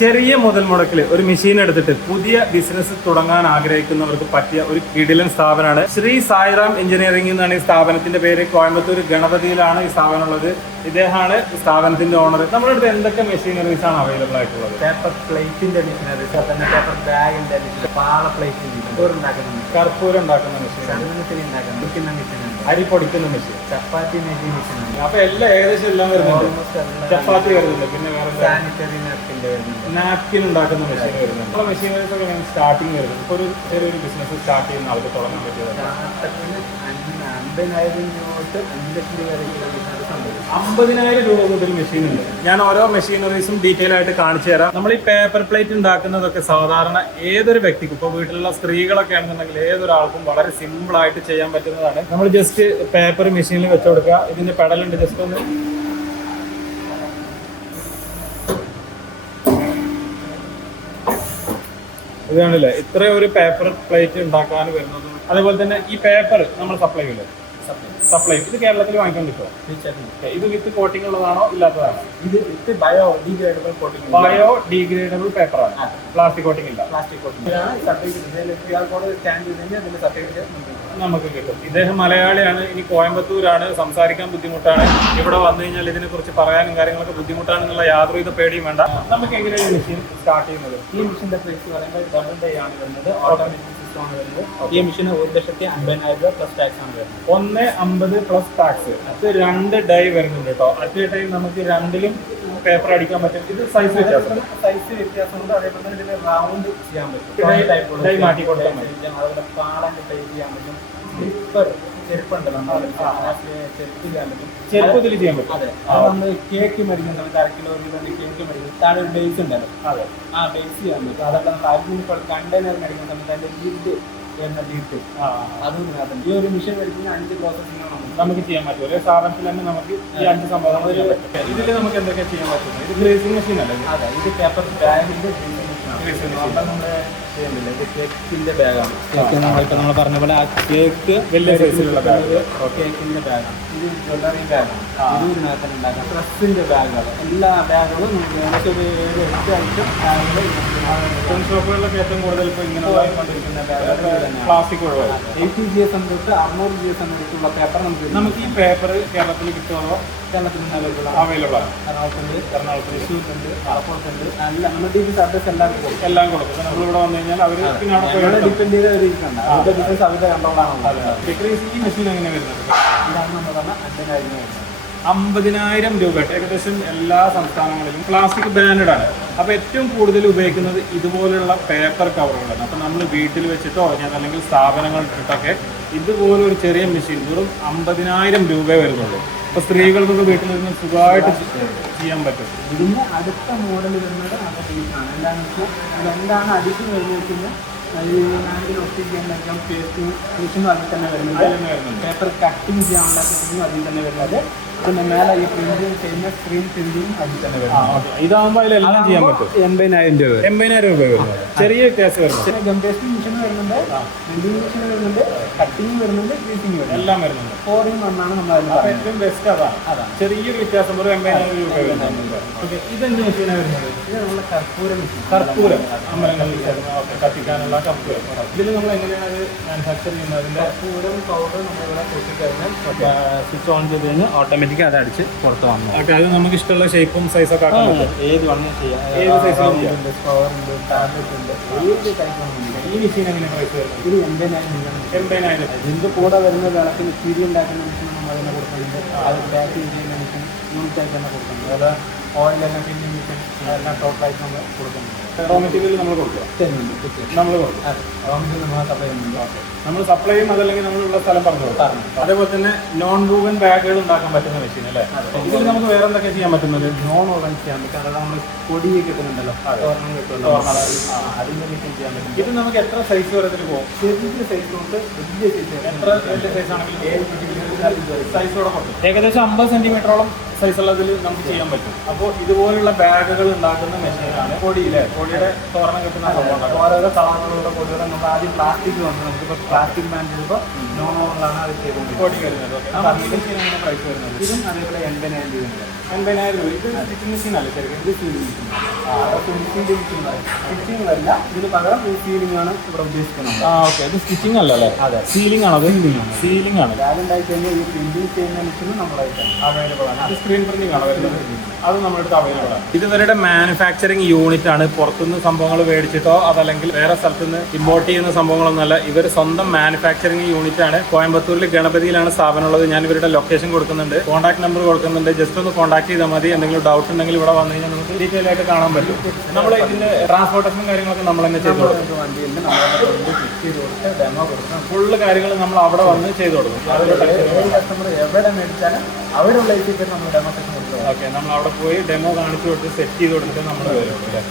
ചെറിയ മുതൽ മുടക്കിൽ ഒരു മെഷീൻ എടുത്തിട്ട് പുതിയ ബിസിനസ് തുടങ്ങാൻ ആഗ്രഹിക്കുന്നവർക്ക് പറ്റിയ ഒരു കിടിലൻ സ്ഥാപനമാണ് ശ്രീ സായിറാം എഞ്ചിനീയറിംഗ് എന്നാണ് ഈ സ്ഥാപനത്തിന്റെ പേര്. കോയമ്പത്തൂർ ഗണപതിയിലാണ് ഈ സ്ഥാപനം ഉള്ളത്. ഇദ്ദേഹമാണ് സ്ഥാപനത്തിന്റെ ഓണർ. നമ്മുടെ അടുത്ത് എന്തൊക്കെ മെഷീനറീസ് ആണ് അവൈലബിൾ ആയിട്ടുള്ളത്? പേപ്പർ പ്ലേറ്റിന്റെ മെഷീനറീസ്, തന്നെ പേപ്പർ ബാഗിന്റെ പാള പ്ലേറ്റിന്റെ കർപ്പൂരം ഉണ്ടാക്കുന്ന മെഷീൻ, ഉണ്ടാക്കുന്ന മെഷീൻ, അരി പൊടിക്കുന്ന മെഷീൻ, ചപ്പാത്തി മേക്കിംഗ് മെഷീൻ. അപ്പൊ എല്ലാം ഏകദേശം എല്ലാം വരുന്നുണ്ട്. ചപ്പാത്തി വരുന്നുണ്ട്, പിന്നെ വേറെ സാനിറ്ററി നാപ്കിന്റെ നാപ്കിൻ ഉണ്ടാക്കുന്ന മെഷീൻ വരുന്നുണ്ട്. അപ്പോൾ മെഷീനറീസ് ഒക്കെ സ്റ്റാർട്ടിങ് വരുന്നത് ഇപ്പോൾ ഒരു ചെറിയൊരു ബിസിനസ് സ്റ്റാർട്ട് ചെയ്യുന്ന ആൾക്ക് തുടങ്ങാൻ പറ്റിയത് 50,000 രൂപ തൊട്ട് 5 ലക്ഷം രൂപ വരെ 50,000 രൂപ മുതൽ മെഷീൻ ഉണ്ട്. ഞാൻ ഓരോ മെഷീനറീസും ഡീറ്റെയിൽ ആയിട്ട് കാണിച്ചു തരാം. നമ്മൾ ഈ പേപ്പർ പ്ലേറ്റ് ഉണ്ടാക്കുന്നതൊക്കെ സാധാരണ ഏതൊരു വ്യക്തിക്കും, ഇപ്പോൾ വീട്ടിലുള്ള സ്ത്രീകളൊക്കെ ആണെന്നുണ്ടെങ്കിൽ ഏതൊരാൾക്കും വളരെ സിമ്പിൾ ആയിട്ട് ചെയ്യാൻ പറ്റുന്നതാണ്. നമ്മൾ ജസ്റ്റ് പേപ്പർ മെഷീനിൽ വെച്ച് കൊടുക്കുക. ഇതിന്റെ പെഡലുണ്ട്, ജസ്റ്റ് ഒന്ന് ഇതാണല്ലേ ഇത്ര ഒരു പേപ്പർ പ്ലേറ്റ് ഉണ്ടാക്കാൻ വരുന്നത്. അതേപോലെ തന്നെ ഈ പേപ്പർ നമ്മൾ സപ്ലൈ ചെയ്യില്ലേ? സപ്ലൈ ഇത് കേരളത്തിൽ വാങ്ങിക്കാൻ കിട്ടുമോ? ഇത് വിത്ത് കോട്ടിംഗ് ഉള്ളതാണോ ഇല്ലാത്തതാണോ? ഇത് with biodegradable coating. Biodegradable പേപ്പറാണ്, പ്ലാസ്റ്റിക് കോട്ടിംഗ് ഇല്ല. പ്ലാസ്റ്റിക് കോട്ടിംഗ് നമുക്ക് കിട്ടും. ഇദ്ദേഹം മലയാളിയാണ്, ഇനി കോയമ്പത്തൂരാണ്, സംസാരിക്കാൻ ബുദ്ധിമുട്ടാണ്. ഇവിടെ വന്നു കഴിഞ്ഞാൽ ഇതിനെ കുറിച്ച് പറയാനും കാര്യങ്ങളൊക്കെ ബുദ്ധിമുട്ടാണെന്നുള്ള യാതൊരു പേടിയും വേണ്ട. നമുക്ക് എങ്ങനെയാണ് മെഷീൻ സ്റ്റാർട്ട് ചെയ്യുന്നത്? ഈ മെഷീന്റെ പ്രൈസ് പറയുമ്പോൾ ഡബിൾ ഡേ ആണ് വരുന്നത്, ഓട്ടോമാറ്റിക് സിസ്റ്റം ആണ് വരുന്നത്. ഈ മെഷീൻ 1,50,000 പ്ലസ് ടാക്സ് ആണ് വരുന്നത്. 1,50,000 പ്ലസ് ടാക്സ്. അത് 2 ഡൈ വരുന്നുണ്ട് കേട്ടോ. അറ്റ് എ ടൈം നമുക്ക് രണ്ടിലും പേപ്പർ അടിക്കാൻ പറ്റും. ഇത് സൈസ് വ്യത്യാസമുണ്ട്. അതേപോലെ തന്നെ ഇതിന് റൗണ്ട് ചെയ്യാൻ പറ്റും, ഡൈ മാറ്റി കൊടുക്കാൻ പറ്റും. അതുപോലെ പാളന്റെ ടൈപ്പ് ചെയ്യാൻ പറ്റും. സ്ലിപ്പർ ചെരുപ്പുണ്ടല്ലോ, ചെരുപ്പ് ചെയ്യാൻ പറ്റും. ചെരുപ്പ് ഇതിൽ ചെയ്യാൻ പറ്റും. അതെ, അത് നമ്മൾ കേക്ക് മേടിക്കുന്ന സമയത്ത് 1 കിലോ കേക്ക് മേടിക്കും, താഴെ ഒരു ബേസ് ഉണ്ടല്ലോ, അതെ, ആ ബേസ് ചെയ്യാൻ പറ്റും. അതല്ല നമ്മൾ അലുമിനിയം കണ്ടെയ്നർ മേടിക്കുന്ന സമയത്ത് അതിന്റെ ലീഡ് എന്ന ലീഡ് അതും ഇതിനകത്തുണ്ട്. ഈ ഒരു മെഷീൻ മേടിക്കുന്ന 5 പ്രോസസ്സിംഗ് നമുക്ക് ചെയ്യാൻ പറ്റും. ഒരേ സ്ഥാപനത്തിൽ തന്നെ നമുക്ക് ഈ 5 സംഭവം ഇതിൽ നമുക്ക് എന്തൊക്കെ ചെയ്യാൻ പറ്റും? ഇത് ഗ്രേസിംഗ് മെഷീൻ അല്ലേ? അതെ, ഇത് പേപ്പർ ബാഗിന്റെ നമ്മുടെ ചെയ്യുന്നില്ല, ഇത് കേക്കിന്റെ ബാഗാണ്. കേക്ക് നമ്മളിപ്പോൾ നമ്മൾ പറഞ്ഞ പോലെ ആ കേക്ക് വലിയ സൈസിലുള്ള ബാഗ്, കേക്കിന്റെ ബാഗാണ്. ഇത് ജ്വല്ലറി ബാഗാണ്. ഇത് ഇതിനകത്ത് ഉണ്ടാക്കാം. ഡ്രസ്സിന്റെ ബാഗുകൾ, എല്ലാ ബാഗുകളും നമുക്ക് ഏകദേശം ഒരു 7-8 ഐറ്റം ബാഗുകൾ ഷോപ്പുകളിലൊക്കെ ഏറ്റവും കൂടുതൽ ഇപ്പോൾ ഇങ്ങനെ കൊണ്ടിരിക്കുന്ന ബാഗുകൾ പ്ലാസ്റ്റിക് ഒഴിവായി 80 GSM തൊട്ട് 600 GSM വരെയുള്ള പേപ്പർ നമുക്ക് ഈ പേപ്പർ കേരളത്തിൽ കിട്ടുമോ? കേരളത്തിൽ അവൈലബിൾ ആണ്. എറണാകുളത്ത്, തൃശ്ശൂരുണ്ട്, മലപ്പുറത്തുണ്ട്. നല്ല നമ്മുടെ ഡീറ്റെയിൽസ് അഡ്രസ് എല്ലാം കൊടുക്കും. നമ്മളിവിടെ വന്നു കഴിഞ്ഞാൽ അവർ ഡിപ്പെൻഡ് ചെയ്ത ഒരു ഇരിക്കുന്നുണ്ട്. അവരുടെ ഡീറ്റെയിൽസ് അവരുടെ കണ്ടോളാണ്. ഈ മെഷീൻ എങ്ങനെ വരുന്നത്? ഇതാണ് നമ്മൾ പറഞ്ഞാൽ 50,000 വരുന്നത്. 50,000 രൂപ. ഏകദേശം എല്ലാ സംസ്ഥാനങ്ങളിലും പ്ലാസ്റ്റിക് ബാൻഡ് ആണ്. അപ്പോൾ ഏറ്റവും കൂടുതൽ ഉപയോഗിക്കുന്നത് ഇതുപോലുള്ള പേപ്പർ കവറുകളാണ്. അപ്പോൾ നമ്മൾ വീട്ടിൽ വെച്ചിട്ടോ അല്ലെങ്കിൽ സ്ഥാപനങ്ങൾ ഇട്ടിട്ടൊക്കെ ഇതുപോലെ ഒരു ചെറിയ മെഷീൻ വെറും 50,000 രൂപയെ വരുന്നുള്ളൂ. അപ്പോൾ സ്ത്രീകൾക്കൊക്കെ വീട്ടിൽ നിന്ന് സുഖമായിട്ട് ചെയ്യാൻ പറ്റും. ഇതിന് അടുത്ത മോഡൽ വരുന്നത് അത് ആണ്. എന്താണെന്ന് വെച്ചാൽ എന്താണ് അഡിഷൻ വരുന്നത് വെച്ചാൽ ഒട്ടിക്കാൻ പറ്റും. പേസ്റ്റ് മെഷീനും അതിൽ തന്നെ വരുന്നുണ്ട്. പേപ്പർ കട്ടിങ് ചെയ്യാനുള്ള മെഷീനും അതിൽ തന്നെ വരുന്നത്. പിന്നെ മേലെ ഈ പ്രിന്റ് ചെയ്യുന്ന സ്ക്രീൻ പ്രിന്റിങ് അതിൽ തന്നെ വരുന്നത്. ഇതാകുമ്പോൾ അതിലെല്ലാം ചെയ്യാൻ പറ്റും. 80,000 രൂപ. 80,000 രൂപ വരുന്നത്. ചെറിയ വ്യത്യാസം വരുന്നത്. പിന്നെ ഗംപേസ്റ്റിംഗ് മെഷീൻ വരുന്നുണ്ട്, പ്രിന്റിംഗ് മെഷീൻ വരുന്നുണ്ട്, കട്ടിങ് വരുന്നുണ്ട്, ഗ്രീസിംഗ് വരുന്നുണ്ട്, എല്ലാം വരുന്നുണ്ട്. 4-in-1 ആണ് നമ്മൾ അതിൽ. അപ്പോൾ ഏറ്റവും ബെസ്റ്റ് അതാണ്. ചെറിയൊരു വ്യത്യാസം ഒരു 80,000 രൂപ വരുന്നുണ്ട്. ഓക്കെ, ഇതെന്ത് മെഷീനാണ് വരുന്നത്? ഇത് നമ്മളെ കർപ്പൂര മെഷീൻ. കർപ്പൂരം അമ്പലങ്ങളിൽ കത്തിക്കാനുള്ള കർപ്പൂരം. ഇതിൽ നമ്മൾ എങ്ങനെയാണ് അത് മാനുഫാക്ചർ ചെയ്യുന്നത്? അതിൻ്റെ കർപ്പൂരം പൗഡർ നമ്മളിവിടെ കൂട്ടിക്കഴിഞ്ഞാൽ സ്വിച്ച് ഓൺ ചെയ്ത് കഴിഞ്ഞാൽ ഓട്ടോമാറ്റിക് അത് അടിച്ച് പുറത്ത് വന്നു. ഓക്കെ, അത് നമുക്ക് ഇഷ്ടമുള്ള ഷേപ്പും സൈസൊക്കെ ആക്കാൻ പറ്റും. ഏത് വേണമെങ്കിലും ചെയ്യാം. ഏത് സൈസിലും ചെയ്യാം. സ്കോറുണ്ട്, ടാബ്ലറ്റ് ഉണ്ട്, ഏത് ടൈപ്പ് വേണമെങ്കിലും. ഈ മെഷീൻ എങ്ങനെ പ്രൈസ് വരുന്നത്? ഇത് 80,000 രൂപ. 80,000. ഇതിൻ്റെ കൂടെ വരുന്ന വിളക്ക് മെറ്റീരിയൽ ഉണ്ടാക്കുന്ന മെഷീൻ നമ്മൾ അതിനെ കൊടുക്കുന്നുണ്ട്. അത് പാക്കിംഗ് ചെയ്യുന്ന മെഷീൻ യൂണിറ്റായിട്ട് തന്നെ കൊടുക്കുന്നുണ്ട്. അത് ഓയിലെല്ലാം ഫില്ലിംഗ് മെഷീൻ അതെല്ലാം ടോട്ടലായിട്ട് നമ്മൾ കൊടുക്കുന്നുണ്ട്. റോ മെറ്റീരിയൽ നമ്മൾ കൊടുക്കുക, നമ്മൾ കൊടുക്കും. അതെ, റോ മെറ്റീരിയൽ നമ്മൾ സപ്ലൈ ചെയ്യുന്നുണ്ട്. നമ്മൾ സപ്ലൈ ചെയ്യും, അതല്ലെങ്കിൽ നമ്മളുള്ള സ്ഥലം പറഞ്ഞു കൊടുക്കും. അതേപോലെ തന്നെ നോൺ വൂവൻ ബാഗുകൾ ഉണ്ടാക്കാൻ പറ്റുന്ന മെഷീൻ അല്ലേ? ഇതിൽ നമുക്ക് വേറെ എന്തൊക്കെ ചെയ്യാൻ പറ്റുന്നത്? നോൺ ഓവൻ ചെയ്യാൻ പറ്റും. കാരണം നമ്മൾ പൊടിയെ കിട്ടുന്നുണ്ടല്ലോ, തോരണം കിട്ടുമല്ലോ, അതിൻ്റെ മെഷീൻ ചെയ്യാൻ പറ്റും. ഇത് നമുക്ക് എത്ര സൈസ് വരത്തിൽ പോകും? ചെറിയ സൈസ് തൊട്ട് വലിയ സൈസ്. എത്ര വലിയ സൈസ് ആണെങ്കിലും സൈസോടെ കൊടുക്കും. ഏകദേശം 50 സെന്റിമീറ്ററോളം സൈസുള്ളതിൽ നമുക്ക് ചെയ്യാൻ പറ്റും. അപ്പോൾ ഇതുപോലുള്ള ബാഗുകൾ ഉണ്ടാക്കുന്ന മെഷീനാണ് പൊടിയിലെ പൊടിയുടെ തോരണം കിട്ടുന്ന സംഭവം. ഓരോരോ കളറുകളുടെ പൊടികൾ നമുക്ക് ആദ്യം പ്ലാസ്റ്റിക് വന്നു, നമുക്കിപ്പോൾ പ്ലാസ്റ്റിക് ബാൻ ചെയ്തപ്പോൾ നോണുകളാണ് അത് ചെയ്തുകൊണ്ടിരിക്കുന്നത്. പൊടി വരുന്നത്. പ്രൈസ് വരുന്നത് ഇതും അതേപോലെ 80,000 രൂപ. 80,000 രൂപ. ഇത് സ്റ്റിച്ചിങ് മെഷീൻ അല്ലേ ശരിക്കും? ഇത് സീലിംഗ് സ്റ്റിച്ചിങ് അല്ല, ഇതിന് പകരം ഈ സീലിംഗ് ആണ് ഇവിടെ ഉദ്ദേശിക്കുന്നത്. ഓക്കെ. ഇത് സ്റ്റിച്ചിങ് അല്ലല്ലേ? അതെ, സീലിംഗ് ആണോ? സീലിംഗ് ആണ്. ബാഗുണ്ടായി കഴിഞ്ഞാൽ ഈ പ്രിന്റിംഗ് ചെയ്യുന്ന മെഷീനും നമ്മളായിട്ട് അവൈലബിൾ ആണ്. ഇത് സ്ക്രീൻ പ്രിന്റിംഗ് ആണ് വരുന്നത്. അത് നമ്മുടെ അടുത്ത് അവൈലബിൾ ആണ്. ഇത് ഇവരുടെ മാനുഫാക്ചറിങ് യൂണിറ്റ് ആണ്. പുറത്തുനിന്ന് സംഭവങ്ങൾ മേടിച്ചിട്ടോ അതല്ലെങ്കിൽ വേറെ സ്ഥലത്ത് നിന്ന് ഇമ്പോർട്ട് ചെയ്യുന്ന സംഭവങ്ങളൊന്നുമല്ല. ഇവർ സ്വന്തം മാനുഫാക്ചറിങ് യൂണിറ്റ് ആണ്. കോയമ്പത്തൂരിൽ ഗണപതിയിലാണ് സ്ഥാപനം ഉള്ളത്. ഞാൻ ഇവരുടെ ലൊക്കേഷൻ കൊടുക്കുന്നുണ്ട്, കോൺടാക്ട് നമ്പർ കൊടുക്കുന്നുണ്ട്. ജസ്റ്റ് ഒന്ന് കോൺടാക്ട് ചെയ്താൽ മതി. എന്തെങ്കിലും ഡൗട്ട് ഉണ്ടെങ്കിൽ ഇവിടെ വന്നു കഴിഞ്ഞാൽ നമുക്ക് ഡീറ്റെയിൽ ആയിട്ട് കാണാൻ പറ്റും. നമ്മൾ ഇതിന്റെ ട്രാൻസ്പോർട്ടേഷനും കാര്യങ്ങളൊക്കെ നമ്മൾ തന്നെ ചെയ്തു കൊടുക്കും. വണ്ടിയിൽ നമ്മളെ ഫിക്സ് ചെയ്ത് കൊടുത്ത് ഡെമോ കൊടുക്കണം. ഫുള്ള് കാര്യങ്ങൾ നമ്മൾ അവിടെ വന്ന് ചെയ്തു കൊടുക്കും. കസ്റ്റമർ എവിടെ മേടിച്ചാലും അവിടെയുള്ള നമ്മൾ ഡെമോ സെഷൻ കൊടുക്കുക. ഓക്കെ. നമ്മൾ അവിടെ പോയി ഡെമോ കാണിച്ചു കൊടുത്ത് സെറ്റ് ചെയ്ത് കൊടുത്തിട്ട് നമ്മൾ വരുള്ളൂ അല്ലേ?